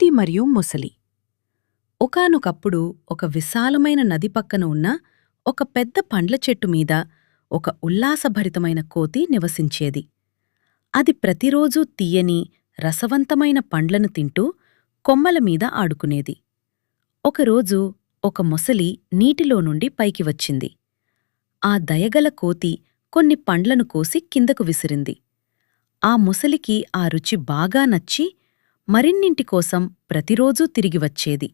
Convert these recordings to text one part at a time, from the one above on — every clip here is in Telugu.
కోతి మరియు మొసలి. ఒకానొకప్పుడు ఒక విశాలమైన నది పక్కన ఉన్న ఒక పెద్ద పండ్ల చెట్టు మీద ఒక ఉల్లాసభరితమైన కోతి నివసించేది. అది ప్రతిరోజూ తీయని, రసవంతమైన పండ్లను తింటూ కొమ్మల మీద ఆడుకునేది. ఒకరోజు ఒక మొసలి నీటిలో నుండి పైకి వచ్చింది. ఆ దయగల కోతి కొన్ని పండ్లను కోసి కిందకు విసిరింది. ఆ ముసలికి ఆ రుచి బాగా నచ్చి మరిన్నింటికోసం ప్రతిరోజూ తిరిగి వచ్చేది.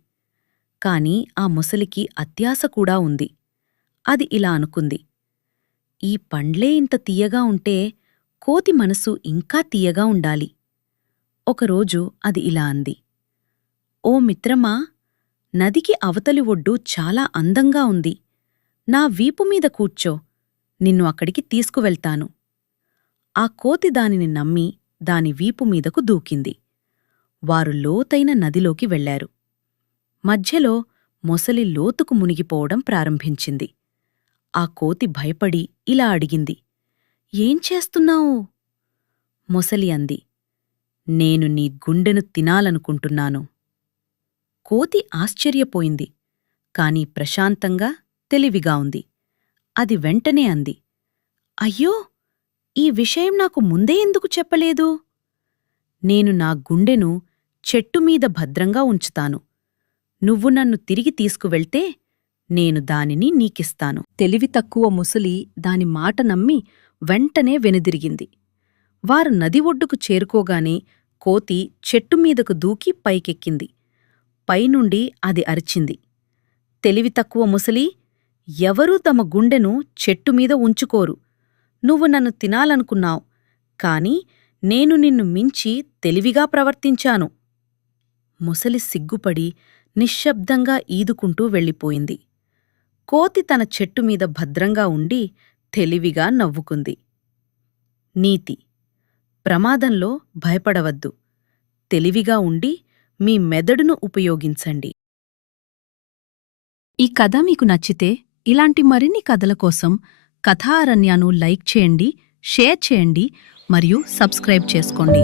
కాని ఆ ముసలికి అత్యాశ కూడా ఉంది. అది ఇలా అనుకుంది, ఈ పండ్లే ఇంత తీయగా ఉంటే కోతి మనసు ఇంకా తీయగా ఉండాలి. ఒకరోజు అది ఇలా అంది, ఓ మిత్రమా, నదికి అవతలి ఒడ్డు చాలా అందంగా ఉంది. నా వీపుమీద కూర్చో, నిన్ను అక్కడికి తీసుకువెళ్తాను. ఆ కోతి దానిని నమ్మి దాని వీపుమీదకు దూకింది. వారు లోతైన నదిలోకి వెళ్లారు. మధ్యలో మొసలి లోతుకు మునిగిపోవడం ప్రారంభించింది. ఆ కోతి భయపడి ఇలా అడిగింది, ఏం చేస్తున్నావు? మొసలి అంది, నేను నీ గుండెను తినాలనుకుంటున్నాను. కోతి ఆశ్చర్యపోయింది, కాని ప్రశాంతంగా, తెలివిగా ఉంది. అది వెంటనే అంది, అయ్యో, ఈ విషయం నాకు ముందే ఎందుకు చెప్పలేదు? నేను నా గుండెను చెట్టుమీద భద్రంగా ఉంచుతాను. నువ్వు నన్ను తిరిగి తీసుకువెళ్తే నేను దానిని నీకిస్తాను. తెలివి తక్కువ ముసలి దాని మాట నమ్మి వెంటనే వెనుదిరిగింది. వారు నది ఒడ్డుకు చేరుకోగానే కోతి చెట్టుమీదకు దూకి పైకెక్కింది. పైనుండి అది అరిచింది, తెలివి తక్కువ ముసలీ, ఎవరూ తమ గుండెను చెట్టుమీద ఉంచుకోరు. నువ్వు నన్ను తినాలనుకున్నావు, కాని నేను నిన్ను మించి తెలివిగా ప్రవర్తించాను. ముసలి సిగ్గుపడి నిశ్శబ్దంగా ఈదుకుంటూ వెళ్ళిపోయింది. కోతి తన చెట్టుమీద భద్రంగా ఉండి తెలివిగా నవ్వుకుంది. నీతి: ప్రమాదంలో భయపడవద్దు. తెలివిగా ఉండి మీ మెదడును ఉపయోగించండి. ఈ కథ మీకు నచ్చితే ఇలాంటి మరిన్ని కథల కోసం కథా అరణ్యాను లైక్ చేయండి, షేర్ చేయండి మరియు సబ్స్క్రైబ్ చేసుకోండి.